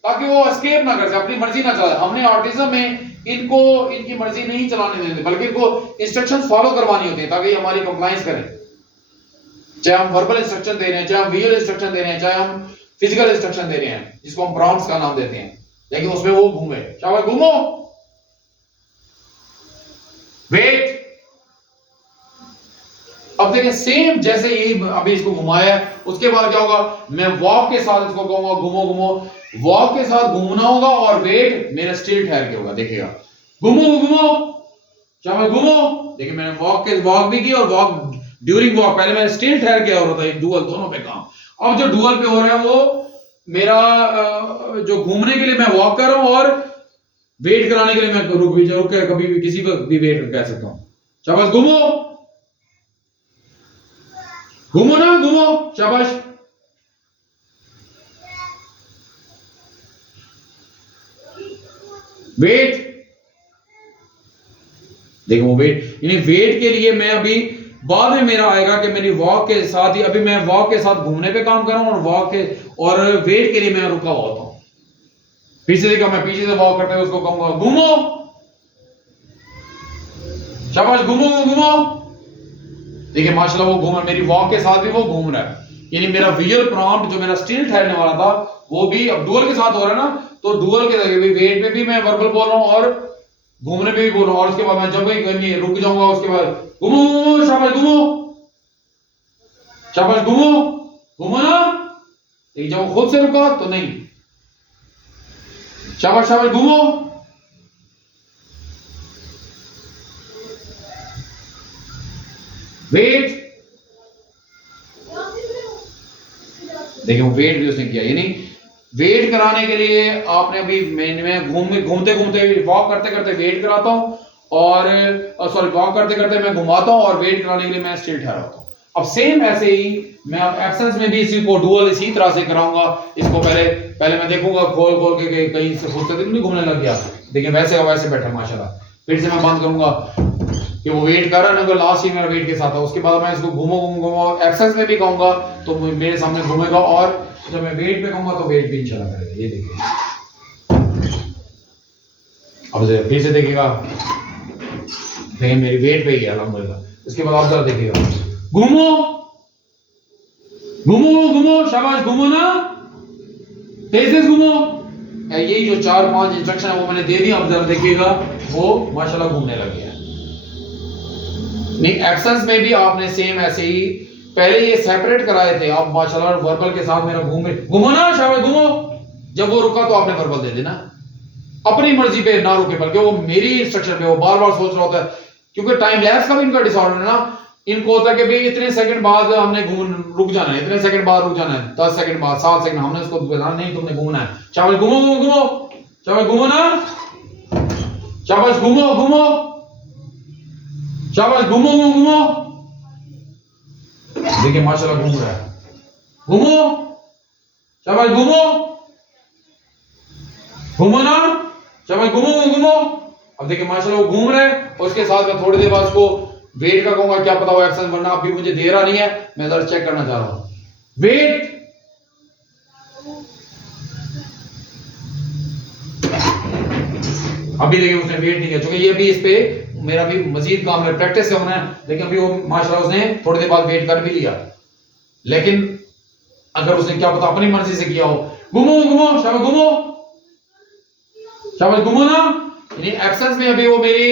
ताकि वो एस्केप ना कर सके, अपनी मर्जी ना चलाए। हमने ऑटिज्म में इनको इनकी मर्जी नहीं चलाने देते, बल्कि इनको इंस्ट्रक्शंस फॉलो करवानी होती है ताकि हमारी कंप्लायंस करें। चाहे हम वर्बल इंस्ट्रक्शन दे रहे हैं, चाहे हम विजुअल इंस्ट्रक्शन दे रहे हैं, चाहे हम फिजिकल इंस्ट्रक्शन दे रहे हैं, जिसको हम प्रॉम्प्ट्स का नाम देते हैं, लेकिन उसमें वो घूमे, शाबाश घूमो, वेट। अब देखिए सेम जैसे यही अभी इसको घुमाया, उसके बाद क्या होगा, मैं वॉक के साथ इसको कहूंगा घूमो घूमो, वॉक के साथ घूमना होगा और वेट मेरा स्टिल ठहर के होगा। देखिएगा घूमो घूमो, शाबाश घूमो। देखिए मैंने वॉक भी की और वॉक ड्यूरिंग वॉक, पहले मैंने स्टिल ठहर के और होता है, डुअल दोनों पे काम। अब जो डुअल पे हो रहा है वो मेरा जो घूमने के लिए मैं वॉक कर रहा हूं और वेट कराने के लिए मैं रुक के कभी भी किसी वक्त भी वेट कह सकता हूं। शाबाश घूमो, घूमो ना, घूमो, शाबाश, वेट। देखो वेट, यानी वेट के लिए मैं अभी बाद में मेरा आएगा कि मेरी वॉक के साथ ही, अभी मैं वॉक के साथ घूमने पे काम कर रहा हूं और वॉक के और वेट के लिए मैं रुका हुआ होता हूं। पीछे देखा, मैं पीछे से वॉक करते हुए उसको कहूंगा घूमो, शाबाश घूमो घूमो। देखिए माशाल्लाह वो घूम, मेरी वॉक के साथ भी वो घूम रहा है, यानी मेरा विजुअल प्रॉम्प्ट जो मेरा स्टिल ठहरने वाला था वो भी अब डुअल के साथ हो रहा है ना, तो डुअल के जगह भी वेट पे भी मैं वर्बल बोल रहा हूं और घूमने पे भी बोल रहा हूं, और उसके बाद मैं जब भी रुक जाऊंगा उसके बाद घूमो, शाबाश घूमो, शाबाश घूमो, घूमो ना। लेकिन जब वो खुद से रुका तो नहीं, शाबाश शाबाश घूमो, वेट। देखिए वेट भी उसने किया, यानी वेट कराने के लिए आपने अभी मैं घूमते घूमते वॉक करते करते वेट कराता हूं, और सॉरी वॉक करते करते मैं घुमाता हूं और वेट कराने के लिए मैं स्टिल ठहरा होता हूं। अब सेम ऐसे ही मैं अब एब्सेंस में भी इसी को डुअल इसी तरह से कराऊंगा। इसको पहले मैं देखूंगा खोल खोल के कहीं से फुर्सत नहीं घूमने लग गया, देखिए वैसे बैठा माशाल्लाह। फिर से मैं बंद करूंगा कि वो वेट कर रहा है ना, तो लास्ट ही मेरा वेट के साथ है। उसके बाद मैं इसको घूमो एब्सेंस में भी कहूंगा तो मेरे सामने घूमेगा, और जब मैं वेट पे कहूंगा तो वेट भी इंशाल्लाह करेगा। ये देखिए अब फिर से देखिएगा, देखिए मेरी वेट पे ही है अल्हम्दुलिल्लाह। इसके बाद आप जरा देखिएगा, घूमो घूमो घूमो, शाबाश घूमो ना, तेज से घूमो। यही जो 4-5 इंस्ट्रक्शन है वो मैंने दे दिया, अब जरा देखिएगा वो माशाल्लाह घूमने लग गया। नहीं एब्सेंस में भी आपने सेम ऐसे ही पहले ये सेपरेट कराए थे, आप माशाल्लाह वर्बल के साथ मेरा घूमो ना, शाबाश घूमो। जब वो रुका तो आपने वर्बल दे देना, अपनी मर्जी पे ना रुके, बल्कि वो मेरी इंस्ट्रक्शन पे वो बार बार सोच रहा होता है, क्योंकि टाइम लैप्स का भी इनका डिसऑर्डर है ना। इनको होता है कि भाई इतने सेकंड बाद हमने रुक जाना है, इतने सेकंड बाद रुक जाना है, 10 सेकंड बाद, 7 सेकंड, हमने उसको बताना नहीं तुमने घूमना है। शाबाश घूमो घूमो, शाबाश घूमो ना, शाबाश घूमो घूमो, शाबाश घूमो घूमो। देखिए माशाल्लाह घूम रहा है, घूमो, शाबाश घूमो, घूमो ना, शाबाश घूमो घूमो। अब देखिए माशाल्लाह वो घूम रहे हैं, और उसके साथ में थोड़ी देर बाद उसको वेट का कहूंगा, क्या पता वो एब्सेंस, वरना अभी मुझे दे रहा नहीं है, मैं जरा चेक करना चाह रहा हूं। वेट, अभी देखिए उसने वेट नहीं किया, क्योंकि ये भी इस पे मेरा भी मजीद काम है, प्रैक्टिस से होना है, लेकिन अभी वो माशाल्लाह उसने थोड़ी देर बाद वेट कर भी लिया। लेकिन अगर उसने क्या पता अपनी मर्जी से किया हो, घूमो घूमो शाबाश घूमो शाबाश घूमो ना, यानी एब्सेंस में अभी वो मेरी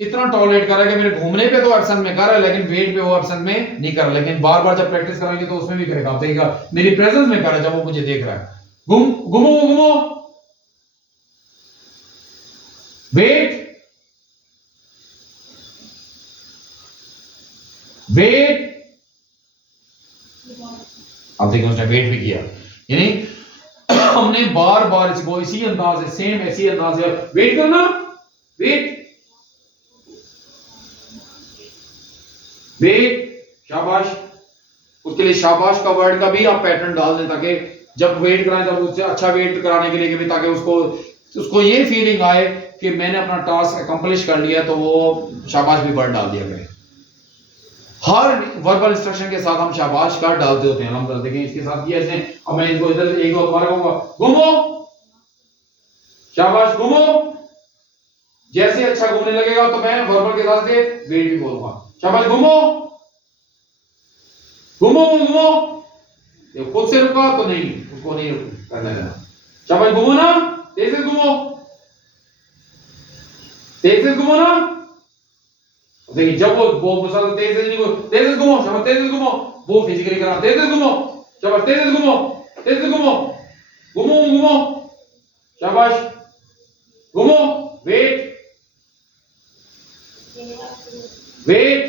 इतना टॉलरेट कर रहा है कि मेरे घूमने पे तो एब्सेंस में कर रहा है, लेकिन वेट पे वो एब्सेंस में नहीं कर रहा। लेकिन बार बार जब प्रैक्टिस कराएंगे तो उसमें भी करेगा, आप देखिएगा मेरी प्रेजेंस में कर रहा है जब वो मुझे देख रहा है। घूमो घूमो वेट वेट, अब देखिए उसने वेट भी किया, यानी हमने बार बार इसको इसी अंदाज से, सेम ऐसी अंदाज से वेट करना, वेट वेट शाबाश। उसके लिए शाबाश का वर्ड का भी आप पैटर्न डाल दें, ताकि जब वेट कराएं तब उससे अच्छा वेट कराने के लिए भी, ताकि उसको ये फीलिंग आए कि मैंने अपना टास्क अकम्प्लिश कर लिया, तो वो शाबाश भी वर्ड डाल दिया करें। हर वर्बल इंस्ट्रक्शन के साथ हम शाबाश का डालते होते हैं। हम देखिए इसके साथ किया इसने, अब मैं इसको इधर एक और बार कहूंगा, घूमो शाबाश घूमो। जैसे अच्छा घूमने लगेगा तो मैं वर्बल के साथ से वेट भी बोलूंगा, शाबाश घूमो घूमो घूमो। ये खुद से रुका तो नहीं, उसको नहीं करना है, शाबाश घूमो ना, तेज से घूमो, तेज से घूमो ना। देखिए जब वो मुसलसल तेज से नहीं घूमो, तेज से घूमो शाबाश, तेज से घूमो, वो फिजिकली करा, तेज से घूमो शाबाश, तेज से घूमो, तेज से घूमो घूमो घूमो शाबाश घूमो। वेट वेट,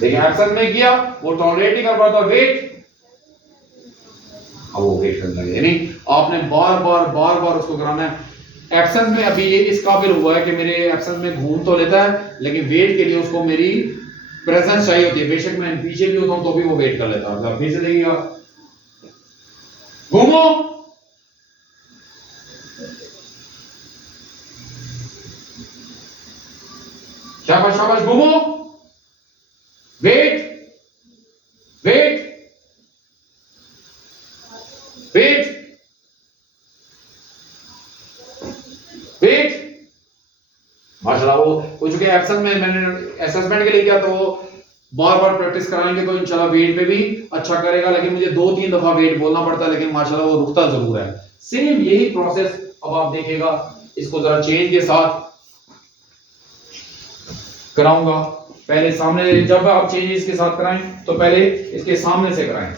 देखिए एक्शन नहीं किया, वो टॉलरेट नहीं कर पाता, वेट, अब वो वेट करने लगे। यानी आपने बार बार उसको कराना है। एब्सेंस में अभी ये इस काबिल हुआ है कि मेरे एब्सेंस में घूम तो लेता है, लेकिन वेट के लिए उसको मेरी प्रेजेंस चाहिए होती है। बेशक मैं पीछे भी होता हूं तो भी वो वेट कर लेता है। फिर से देखिएगा, घूमो शाबाश शाबाश घूमो, वेट वेट वेट वेट। माशाल्लाह वो चुके एब्सेंस में मैंने असेसमेंट के लिए किया, तो बार बार प्रैक्टिस कराएंगे तो इंशाल्लाह वेट पे भी अच्छा करेगा। लेकिन मुझे 2-3 दफा वेट बोलना पड़ता है, लेकिन माशाल्लाह वो रुकता जरूर है। सेम यही प्रोसेस अब आप देखिएगा, इसको जरा चेंज के साथ कराऊंगा। पहले सामने, जब आप चेंजेस के साथ कराएं तो पहले इसके सामने से कराएं।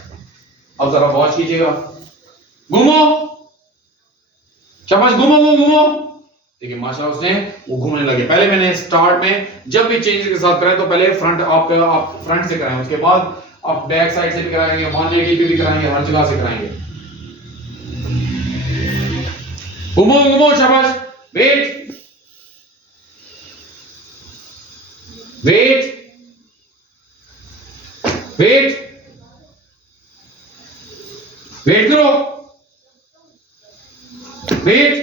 अब जरा वॉच कीजिएगा, घूमो शाबाश घूमो घूमो। देखिए माशाल्लाह उसने वो घूमने लगे। पहले मैंने स्टार्ट में जब भी चेंजेस के साथ कराएं तो पहले फ्रंट आप फ्रंट से कराएं, उसके बाद आप बैक साइड से भी कराएंगे, मान लेगी पे भी कराएंगे, हर जगह से कराएंगे। घूमो घूमो शाबाश, वेट वेट वेट वेट करो, वेट।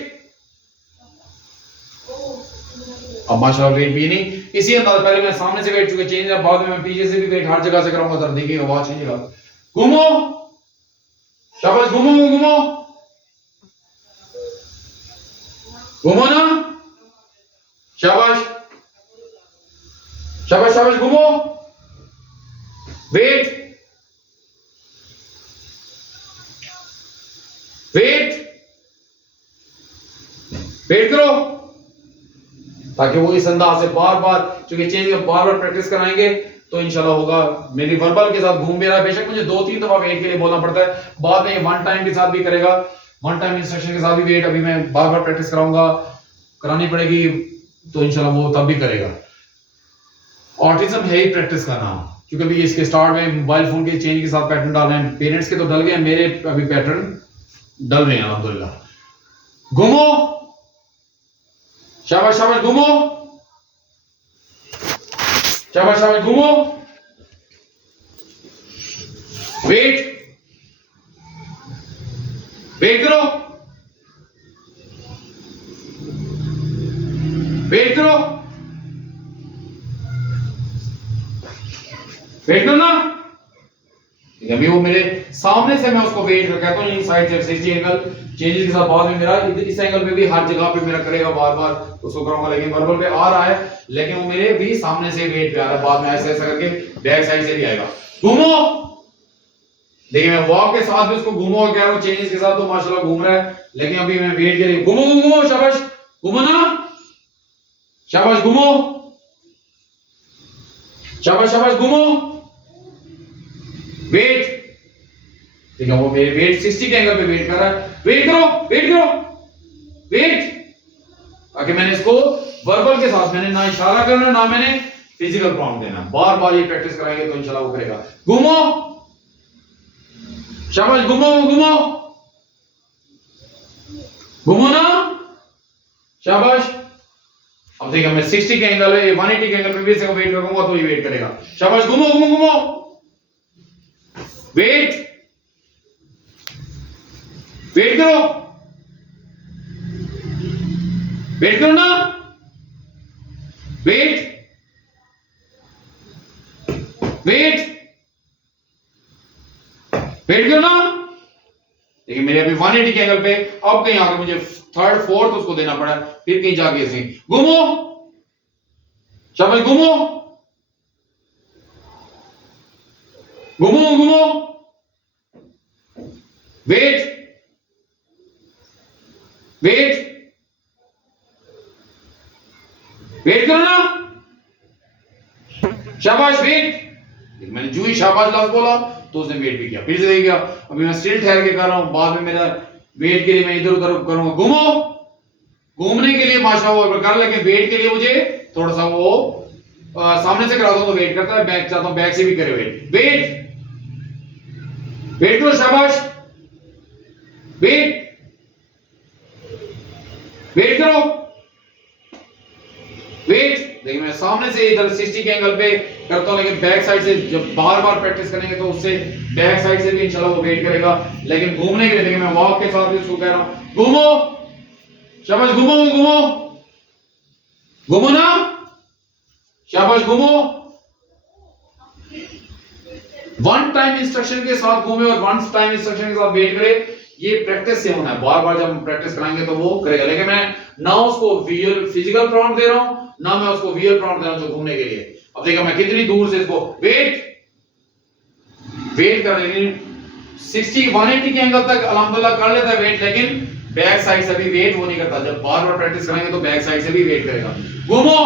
अब माशाल्लाह वेट भी नहीं, इसी अंदाज पहले मैं सामने से वेट चुके चेंज, अब बाद में मैं पीछे से भी वेट हर जगह से कराऊंगा। सर देखिएगा, वॉच कीजिएगा, घूमो शाबाश घूमो घूमो घूमो ना, शाबाश शाबाश शाबाश घूमो, वेट वेट वेट करो, ताकि वो इस अंदाज से बार बार, क्योंकि चेंज में बार बार प्रैक्टिस कराएंगे तो इंशाल्लाह होगा। मेरी वर्बल के साथ घूम भी रहा है, बेशक मुझे 2-3 दफा वेट के लिए बोलना पड़ता है, बाद में वन टाइम के साथ भी करेगा, वन टाइम इंस्ट्रक्शन के साथ भी वेट अभी मैं बार बार प्रैक्टिस कराऊंगा, करानी पड़ेगी, तो इंशाल्लाह वो तब भी करेगा। ऑटिज्म है ही प्रैक्टिस करना, क्योंकि अभी इसके स्टार्ट में मोबाइल फोन के चेंज के साथ पैटर्न डाल रहे हैं, पेरेंट्स के तो डल गए, मेरे अभी पैटर्न डल रहे हैं अल्हम्दुलिल्लाह। घूमो शाबाश शाबाश घूमो शाबाश शाबाश घूमो, वेट वेट करो वेट करो वेट करो ना। अभी वो मेरे सामने से मैं उसको वेट कहता हूँ, ये साइड से 60 एंगल चेंजेस के साथ बाद में मेरा इस एंगल पे भी हर जगह पे मेरा करेगा, बार बार उसको करूंगा, लेकिन वर्बल पे आ रहा है, लेकिन वो मेरे भी सामने से वेट पे आ रहा है, बाद में ऐसे ऐसे करके बैक साइड से भी आएगा। घूमो, देखिए मैं वॉक के साथ भी उसको घूमो कह रहा हूँ, चेंजेस के साथ तो माशाल्लाह घूम रहा है, लेकिन अभी मैं वेट के लिए घूमो घूमो, शाबाश घूमो ना, शाबाश घूमो, शाबाश शाबाश घूमो, वेट, ठीक है वो मेरे वेट 60 के एंगल पे वेट कर रहा है, वेट करो वेट करो वेट, ताकि मैंने इसको वर्बल के साथ मैंने ना इशारा करना ना मैंने फिजिकल प्रॉम्प्ट देना, बार बार ये प्रैक्टिस कराएंगे तो इंशाल्लाह वो करेगा। घूमो, शाबाश घूमो घूमो घूमो ना, शाबाश। अब देखिए मैं 60 के एंगल है 180 के एंगल पे भी इसको वेट करूंगा तो ये वेट करेगा, शाबाश घूमो घूमो घूमो, वेट वेट करो, वेट करो ना, वेट वेट वेट करो ना। देखिए मेरे अभी 180 के एंगल पे, अब कहीं आगे मुझे थर्ड फोर्थ उसको देना पड़ा, फिर कहीं जाके ऐसे घूमो, शाबाश घूमो घूमो घूमो, वेट वेट वेट करो ना, शाबाश वेट। मैंने जो ही शाबाश लफ्ज बोला तो उसने वेट भी किया, फिर से देख गया, अभी मैं स्टिल ठहर के कर रहा हूं, बाद में मेरा वेट के लिए मैं इधर उधर करूंगा, घूमो, घूमने के लिए माशाअल्लाह वो कर, लेकिन वेट के लिए मुझे थोड़ा सा वो सामने से कराता हूं तो वेट करता है, बैक चाहता हूं बैक से भी करे, वेट वेट वेट करो, शाबाश वेट वेट करो, वेट। देखिए मैं सामने से इधर 60 के एंगल पे करता हूं, लेकिन बैक साइड से जब बार बार प्रैक्टिस करेंगे तो उससे बैक साइड से भी इंशाल्लाह वो वेट करेगा, लेकिन घूमने के लिए देखिए मैं वॉक के साथ भी उसको कह रहा हूं घूमो, शाबाश घूमो घूमो घूमो ना, शाबाश घूमो, वन टाइम इंस्ट्रक्शन के साथ घूमे और वन टाइम इंस्ट्रक्शन के साथ वेट करे, ये प्रैक्टिस से होना है, बार बार जब हम प्रैक्टिस कराएंगे तो वो करेगा, लेकिन मैं ना उसको विजुअल फिजिकल प्रॉम्प्ट दे रहा हूं ना मैं उसको विजुअल प्रॉम्प्ट दे रहा हूं जो घूमने के लिए। अब देखा मैं कितनी दूर से इसको वेट वेट कर, लेकिन 60 180 के एंगल तक अल्हम्दुलिल्लाह कर लेता है वेट, लेकिन बैक साइड से भी वेट वो नहीं करता, जब बार बार प्रैक्टिस करेंगे तो बैक साइड से भी वेट करेगा। घूमो,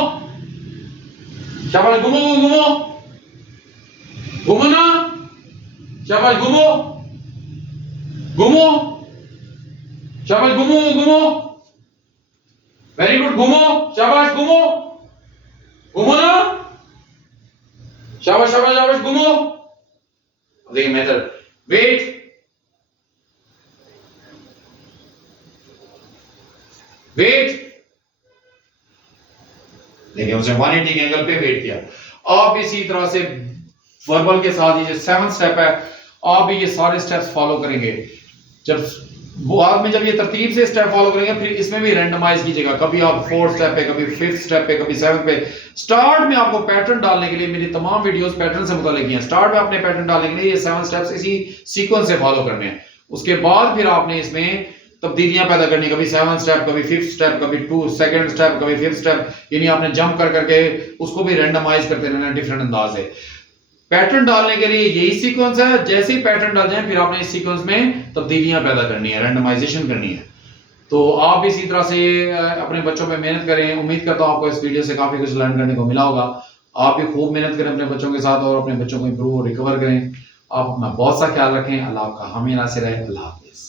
शाबाश घूमो घूमो घूमो ना, शाबाश घूमो घूमो, शाबाश घूमो घूमो, वेरी गुड घूमो, शाबाश घूमो घूमो ना, शाबाश शाबाश शाबाश घूमो। देखिए मेथड वेट वेट, देखिए उसने 180 के एंगल पे वेट किया। आप इसी तरह से वर्बल के साथ ये जो 7th स्टेप है आप भी ये सारे स्टेप्स फॉलो करेंगे, जब बाद में जब ये तरतीब से स्टेप फॉलो करेंगे फिर इसमें भी रैंडमाइज कीजिएगा, कभी आप 4th स्टेप पे, कभी 5th स्टेप पे, कभी 7th पे। स्टार्ट में आपको पैटर्न डालने के लिए मेरी तमाम वीडियोस पैटर्न से मुताल्लिक हैं, स्टार्ट में आपने पैटर्न डालने के लिए ये 7 स्टेप्स इसी सीक्वेंस से फॉलो करने हैं, उसके बाद फिर आपने इसमें तब्दीलियां पैदा करनी, कभी 7th स्टेप, कभी 5th स्टेप, कभी 2nd स्टेप, कभी 5th स्टेप, यानी आपने जंप कर करके उसको भी रैंडमाइज करते रहना डिफरेंट अंदाज से। पैटर्न डालने के लिए यही सीक्वेंस है, जैसे ही पैटर्न डाल जाए फिर आपने इस सीक्वेंस में तब्दीलियां पैदा करनी है, रैंडमाइजेशन करनी है। तो आप इसी तरह से अपने बच्चों पे मेहनत करें, उम्मीद करता हूं आपको इस वीडियो से काफी कुछ लर्न करने को मिला होगा। आप भी खूब मेहनत करें अपने बच्चों के साथ और अपने बच्चों को इंप्रूव और रिकवर करें। आप अपना बहुत सा ख्याल रखें, अल्लाह आपका हामी नासिर है, अल्लाह हाफिज़।